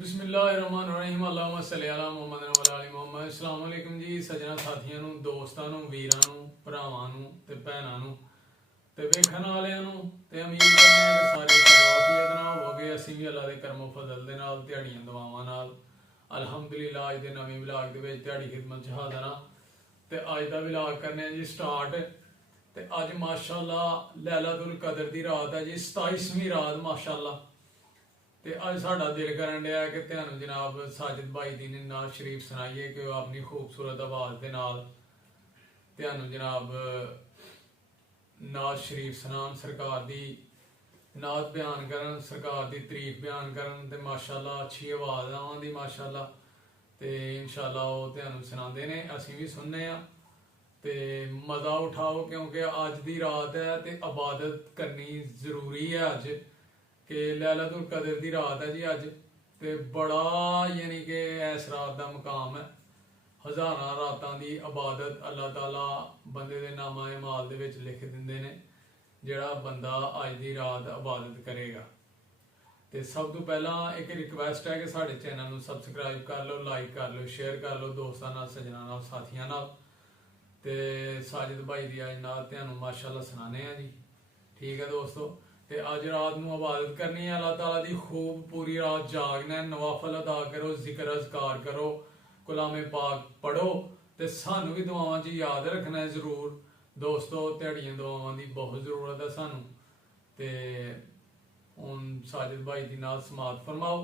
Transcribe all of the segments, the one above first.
बिस्मिल्लाहिर्रहमानिर्रहीम अल्लाहुम्मा सल्ली अला मुहम्मद व अला आलि मुहम्मद। अस्सलाम वालेकुम जी सजना साथियों ਨੂੰ ਦੋਸਤਾਂ ਨੂੰ ਵੀਰਾਂ ਨੂੰ ਭਰਾਵਾਂ ਨੂੰ ਤੇ ਭੈਣਾਂ ਨੂੰ ਤੇ ਵੇਖਣ ਵਾਲਿਆਂ ਨੂੰ ਤੇ ਉਮੀਦ ਕਰਦੇ ਹਾਂ ਕਿ ਸਾਰੇ ਖੈਰੋਫੀਅਤ ਨਾਲ ਹੋਵੋਗੇ। ਅਸੀਂ ਵੀ ਅੱਲਾ ਦੇ ਕਰਮੋ ਫਜ਼ਲ ਦੇ ਨਾਲ ਦਿਹਾੜੀਆਂ ਦੁਆਵਾਂ ਨਾਲ ਅਲਹਮਦੁਲਿਲਾ ਅੱਜ ਦੇ ਨਵੇਂ ਵਲੌਗ ਦੇ ਵਿੱਚ ਦਿਹਾੜੀ ਖਿਦਮਤ 'ਚ ਹਾਜ਼ਰ ਹਾਂ ਤੇ ਅੱਜ ਦਾ ਵਲੌਗ ਕਰਨੇ ਆ ਜੀ ਸਟਾਰਟ। ਤੇ ਅੱਜ ਮਾਸ਼ਾਅੱਲਾ ਲੈਲਤੁਲ ਕਦਰ ਦੀ ਰਾਤ ਹੈ ਜੀ, 27ਵੀਂ ਰਾਤ ਮਾਸ਼ਾਅੱਲਾ। ਤੇ ਅੱਜ ਸਾਡਾ ਦਿਲ ਕਰਨ ਡਿਆ ਕਿ ਤੁਹਾਨੂੰ ਜਨਾਬ ਸਾजिद भाई ਦੀ ਨਾਜ਼ ਸ਼ਰੀਫ ਸੁਣਾਈਏ ਕਿ ਉਹ ਆਪਣੀ ਖੂਬਸੂਰਤ ਆਵਾਜ਼ ਦੇ ਨਾਲ ਤੁਹਾਨੂੰ ਜਨਾਬ ਨਾਜ਼ ਸ਼ਰੀਫ ਸੁਣਾਉਣ, ਸਰਕਾਰ ਦੀ ਨਾਤ ਬਿਆਨ ਕਰਨ, ਸਰਕਾਰ ਦੀ ਤਾਰੀਫ ਬਿਆਨ ਕਰਨ ਤੇ ਮਾਸ਼ਾਅੱਲਾ ਅੱਛੀ ਆਵਾਜ਼ ਆ ਉਹਨਾਂ ਦੀ ਮਾਸ਼ਾਅੱਲਾ। ਤੇ ਇਨਸ਼ਾਅੱਲਾ ਉਹ ਤੁਹਾਨੂੰ ਸੁਣਾਉਂਦੇ ਨੇ, ਅਸੀਂ ਵੀ ਸੁਣਨੇ ਆ ਤੇ ਮਜ਼ਾ ਉਠਾਓ ਕਿਉਂਕਿ ਅੱਜ ਦੀ ਰਾਤ ਹੈ ਤੇ ਇਬਾਦਤ ਕਰਨੀ ਜ਼ਰੂਰੀ ਹੈ ਅੱਜ कि लैलतुल कदर दी रात है जी अज। ते बड़ा यानी कि इस रात का मुकाम है, हज़ारां रातां दी इबादत अल्लाह ताला बंदे दे नामा माल दे विच लिख दिंदे ने जिहड़ा बंदा अज दी रात इबादत करेगा। ते सब तो पहला एक रिक्वेस्ट है कि साडे चैनल नूं सबसक्राइब कर लो, लाइक कर लो, शेयर कर लो दोस्तां नाल, सज्जनां नाल, साथियां नाल। ते साजिद भाई दी अज नात तुहानूं माशाअल्लाह सुनाने आ जी, ठीक है दोस्तों। ते अज रात नूं इबादत करनी है अल्लाह ताला दी खूब, पूरी रात जागना है, नवाफल अदा करो, जिक्र अज़कार करो, कलामे पाक पढ़ो ते सानू भी दुआवां च याद रखना है जरूर दोस्तों। दिहाड़ियां दुआवां दी बहुत जरूरत है सानू। ते हुण साजिद भाई दी नात समात फरमाओ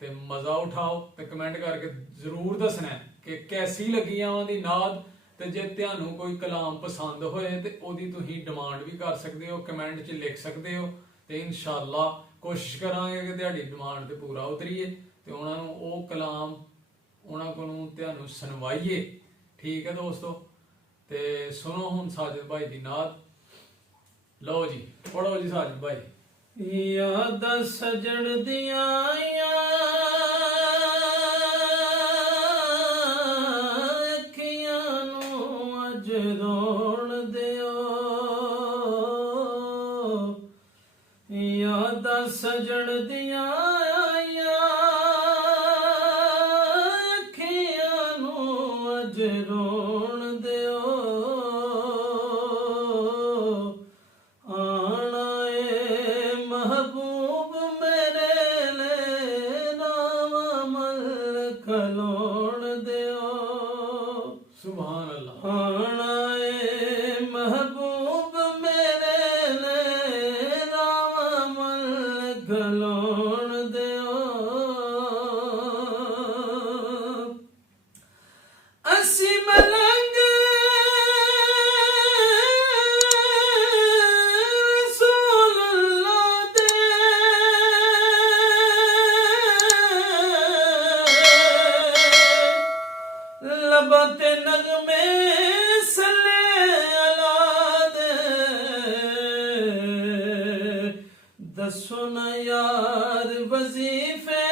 ते मज़ा उठाओ ते कमेंट करके जरूर दसना है कि कैसी लगी आवां दी नात। ਤੇ ਜੇ ਤੁਹਾਨੂੰ ਕੋਈ ਕਲਾਮ ਪਸੰਦ ਹੋਏ ਤੇ ਉਹਦੀ ਤੁਸੀਂ ਡਿਮਾਂਡ ਵੀ ਕਰ ਸਕਦੇ ਹੋ, ਕਮੈਂਟ 'ਚ ਲਿਖ ਸਕਦੇ ਹੋ ਤੇ ਇਨਸ਼ਾਅੱਲਾ ਕੋਸ਼ਿਸ਼ ਕਰਾਂਗੇ ਕਿ ਤੁਹਾਡੀ ਡਿਮਾਂਡ ਤੇ ਪੂਰਾ ਉਤਰੀਏ ਤੇ ਉਹਨਾਂ ਨੂੰ ਉਹ ਕਲਾਮ ਉਹਨਾਂ ਕੋਲੋਂ ਤੁਹਾਨੂੰ ਸੁਣਵਾਈਏ, ਠੀਕ ਹੈ ਦੋਸਤੋ। ਤੇ ਸੁਣੋ ਹੁਣ ਸਾजिद भाई ਦੀ ਨਾਤ। ਲਓ ਜੀ ਪੜੋ ਜੀ साजिद भाई। ਯਾਦਾਂ ਸਜਣ ਦੀਆਂ ਰੋਣ ਦਿਓ, ਯਾਦਾਂ ਸਜਣ ਦੀਆਂ ਆਈਆਂ ਅੱਖੀਆਂ ਨੂੰ ਅੱਜ ਰੋਣ ਦਿਓ। ਆਣਾ ਏ ਮਹਬੂਬ ਮੇਰੇ ਲੈ ਨਾਮ ਮਲ ਖਲੋਣ ਦਿਓ। ਸੁਭਾਨ ਅੱਲਾਹ। ਆਣਾ महबूब मेरे ले रावमल गलोण दियो। असी मलंग रसूल अल्लाह दे लबां ते नगमे दसो ना यार वजीफे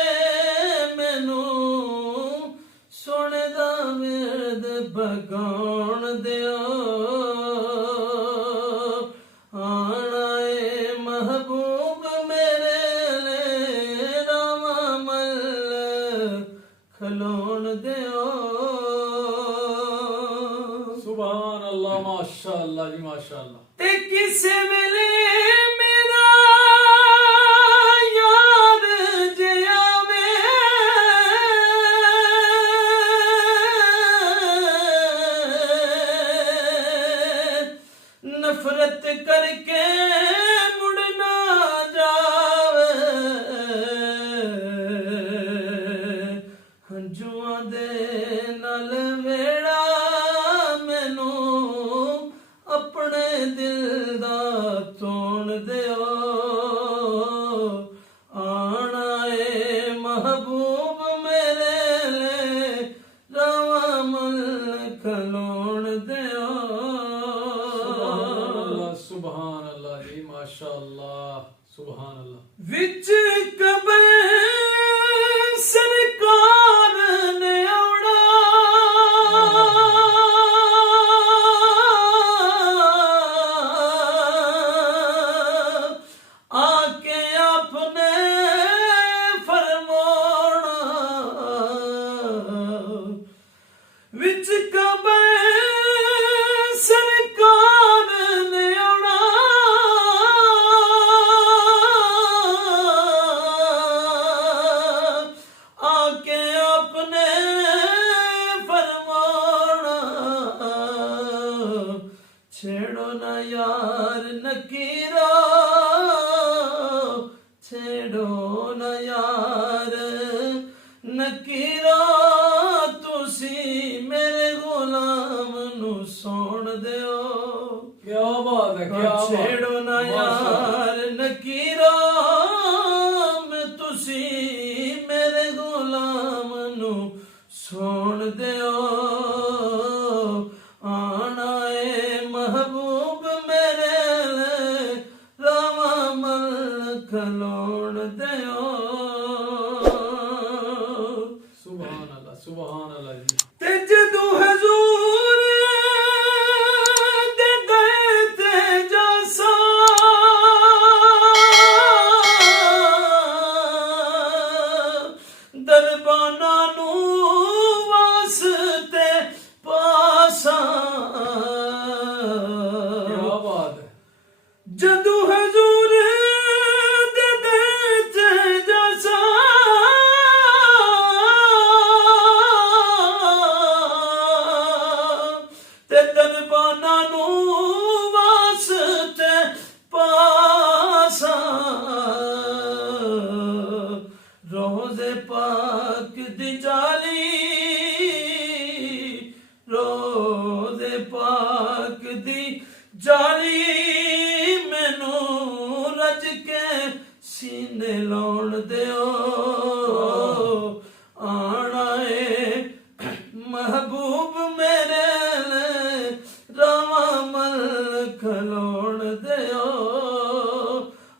मैनू सोने दा विरद बगाउण दियो। आना ए महबूब मेरे ले रावमल खलोण दियो। सुभान अल्लाह, माशाअल्लाह जी माशाअल्लाह। ते किसे वेले नफरत करके मुड़ना जावे, हंजुआं दे नाल वेड़ा मैनू अपने दिल दा तोड़ ਮੇਰੇ ਗੁਲਾਮ ਨੂੰ ਸੌਣ ਦਿਓ ਆਣਾ ਏ ਮਹਿਬੂਬ ਮੇਰੇ ਲਈ ਰਾਵਾ ਮਲ ਖਲੋਣ ਦਿਓ ਸੁਭਾਨ ਅੱਲਾ ਜੀ। ਤੇ ਜਦੋਂ ਹਜ਼ੂਰ ਦੇ ਦਰ ਤੇ ਜਾਸਾਂ ਦਰਬਾਨਾਂ ਨੂੰ ਵਾਸਤੇ ਪਾਸਾਂ ਕਿਆ ਬਾਤ ਹੈ। ਜਦੋਂ ਹਜ਼ੂਰ ਦੇ ਦਰ ਤੇ ਜਾਸਾਂ ਤੇ ਦਰਬਾਨਾਂ ਨੂੰ ਵਾਸਤੇ ਪਾਸਾਂ ਰੋਜ਼ੇ ਪਾਕ ਦੀ ਜਾਲੀ ਰੋਜ਼ੇ ਪਾਕ ਦੀ ਜਾਲੀ ਮੈਨੂੰ ਰਜ ਕੇ ਸੀਨੇ ਲਾਉਣ ਦਿਓ ਆਣਾ ਏ ਮਹਿਬੂਬ ਮੇਰੇ ਲਈ ਰਾਵਾ ਮਲ ਖਲੋਣ ਦਿਓ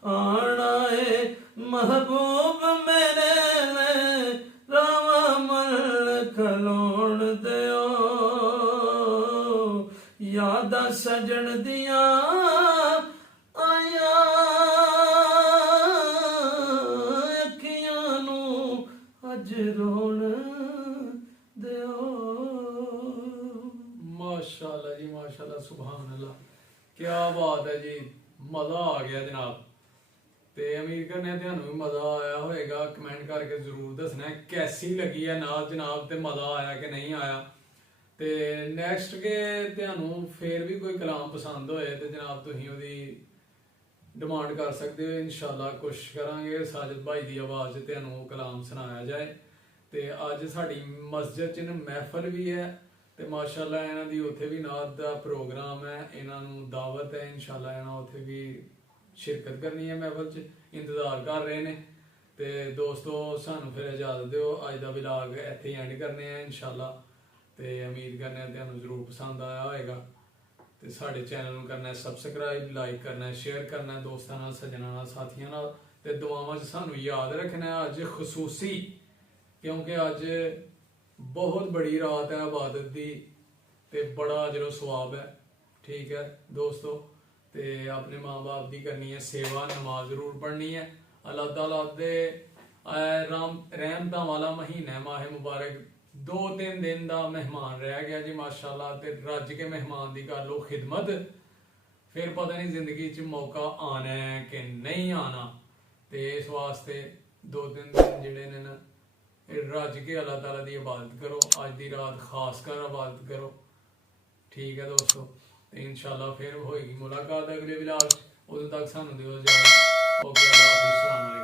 ਆਣਾ ਏ ਮਹਿਬੂਬ ਮੇਰੇ ਲਈ ਰਾਵਾ ਮਲ ਖਲੋਣ ਦਿਓ ਯਾਦਾਂ ਸਜਣ ਦੀਆਂ ਆਇਆ ਅੱਖੀਆਂ ਨੂੰ ਅੱਜ ਰੋਣ ਦਿਓ ਮਾਸ਼ਾਅੱਲਾ ਜੀ ਮਾਸ਼ਾਅੱਲਾ ਸੁਭਾਨ ਅੱਲਾ ਕਿਆ ਬਾਤ ਹੈ ਜੀ। ਮਜ਼ਾ ਆ ਗਿਆ ਜਨਾਬ ਤੇ ਉਮੀਦ ਕਰਨੇ ਆ ਤੁਹਾਨੂੰ ਵੀ ਮਜ਼ਾ ਆਇਆ ਹੋਵੇਗਾ। ਕਮੈਂਟ ਕਰਕੇ ਜ਼ਰੂਰ ਦੱਸਣਾ ਕੈਸੀ ਲੱਗੀ ਹੈ ਨਾਤ ਜਨਾਬ ਤੇ ਮਜ਼ਾ ਆਇਆ ਕਿ ਨਹੀਂ ਆਇਆ। ਤੇ ਨੈਕਸਟ ਕੇ ਤੁਹਾਨੂੰ ਫੇਰ ਵੀ ਕੋਈ ਕਲਾਮ ਪਸੰਦ ਹੋਏ ਤੇ ਜਨਾਬ ਤੁਸੀਂ ਉਹਦੀ ਡਿਮਾਂਡ ਕਰ ਸਕਦੇ ਹੋ। ਇਨਸ਼ਾਅੱਲਾ ਕੋਸ਼ਿਸ਼ ਕਰਾਂਗੇ ਸਾਜਿਦ ਭਾਈ ਦੀ ਆਵਾਜ਼ 'ਚ ਤੁਹਾਨੂੰ ਉਹ ਕਲਾਮ ਸੁਣਾਇਆ ਜਾਏ। ਤੇ ਅੱਜ ਸਾਡੀ ਮਸਜਿਦ 'ਚ ਮਹਿਫਲ ਵੀ ਹੈ ਤੇ ਮਾਸ਼ਾਅੱਲਾ ਇਹਨਾਂ ਦੀ ਉੱਥੇ ਵੀ ਨਾਤ ਦਾ ਪ੍ਰੋਗਰਾਮ ਹੈ। ਇਹਨਾਂ ਨੂੰ ਦਾਵਤ ਹੈ ਇਨਸ਼ਾਅੱਲਾ ਇਹਨਾਂ ਉੱਥੇ ਵੀ ਸ਼ਿਰਕਤ ਕਰਨੀ ਹੈ ਮਹਿਫਲ 'ਚ ਇੰਤਜ਼ਾਰ ਕਰ ਰਹੇ ਨੇ। ਤੇ ਦੋਸਤੋ ਸਾਨੂੰ ਫਿਰ ਇਜਾਜ਼ਤ ਦਿਓ ਅੱਜ ਦਾ ਵਲੌਗ ਇੱਥੇ ਹੀ ਐਂਡ ਕਰਨੇ ਆ ਇਨਸ਼ਾਅੱਲਾ। ਤੇ ਉਮੀਦ ਕਰਨੇ ਆ ਤੁਹਾਨੂੰ ਜ਼ਰੂਰ ਪਸੰਦ ਆਇਆ ਹੋਵੇਗਾ ਤੇ ਸਾਡੇ ਚੈਨਲ ਨੂੰ ਕਰਨਾ ਸਬਸਕ੍ਰਾਈਬ ਲਾਈਕ ਕਰਨਾ ਸ਼ੇਅਰ ਕਰਨਾ ਦੋਸਤਾਂ ਨਾਲ ਸੱਜਣਾਂ ਨਾਲ ਸਾਥੀਆਂ ਨਾਲ ਤੇ ਦੁਆਵਾਂ 'ਚ ਸਾਨੂੰ ਯਾਦ ਰੱਖਣਾ ਅੱਜ ਖਸੂਸੀ ਕਿਉਂਕਿ ਅੱਜ ਬਹੁਤ ਬੜੀ ਰਾਤ ਹੈ ਇਬਾਦਤ ਦੀ ਤੇ ਬੜਾ ਅਜਰ ਸਵਾਬ ਹੈ। ਠੀਕ ਹੈ ਦੋਸਤੋ ਤੇ ਆਪਣੇ ਮਾਂ-ਬਾਪ ਦੀ ਕਰਨੀ ਹੈ ਸੇਵਾ ਨਮਾਜ਼ ਜ਼ਰੂਰ ਪੜ੍ਹਨੀ ਹੈ। ਅੱਲਾਹ ਤਾਲਾ ਦੇ ਰਹਿਮਤਾਂ ਵਾਲਾ ਮਹੀਨਾ ਮਾਹ ਮੁਬਾਰਕ 2-3 ਦਿਨ ਦਾ ਮਹਿਮਾਨ ਰਹਿ ਗਿਆ ਜੀ ਮਾਸ਼ਾਅੱਲਾ ਤੇ ਰੱਜ ਕੇ ਮਹਿਮਾਨ ਦੀ ਕਰ ਲੋ ਖਿਦਮਤ ਫਿਰ ਪਤਾ ਨਹੀਂ ਜ਼ਿੰਦਗੀ 'ਚ ਮੌਕਾ ਆਣਾ ਹੈ ਕਿ ਨਹੀਂ ਆਣਾ। ਤੇ ਇਸ ਵਾਸਤੇ 2-3 ਦਿਨ ਜਿਹੜੇ ਨੇ ਨਾ ਰੱਜ ਕੇ ਅੱਲਾਹ ਤਾਲਾ ਦੀ ਇਬਾਦਤ ਕਰੋ। ਅੱਜ ਦੀ ਰਾਤ ਖਾਸ ਕਰ ਇਬਾਦਤ ਕਰੋ। ਠੀਕ ਹੈ ਦੋਸਤੋ ਤੇ ਇਨਸ਼ਾਅੱਲਾ ਫਿਰ ਹੋਏਗੀ ਮੁਲਾਕਾਤ ਅਗਲੇ ਵਲੌਗ 'ਚ। ਉਦੋਂ ਤੱਕ ਸਾਨੂੰ ਦਿਓ ਇਜਾਜ਼ਤ। ਓਕੇ ਅੱਲਾਹ ਹਾਫਿਜ਼।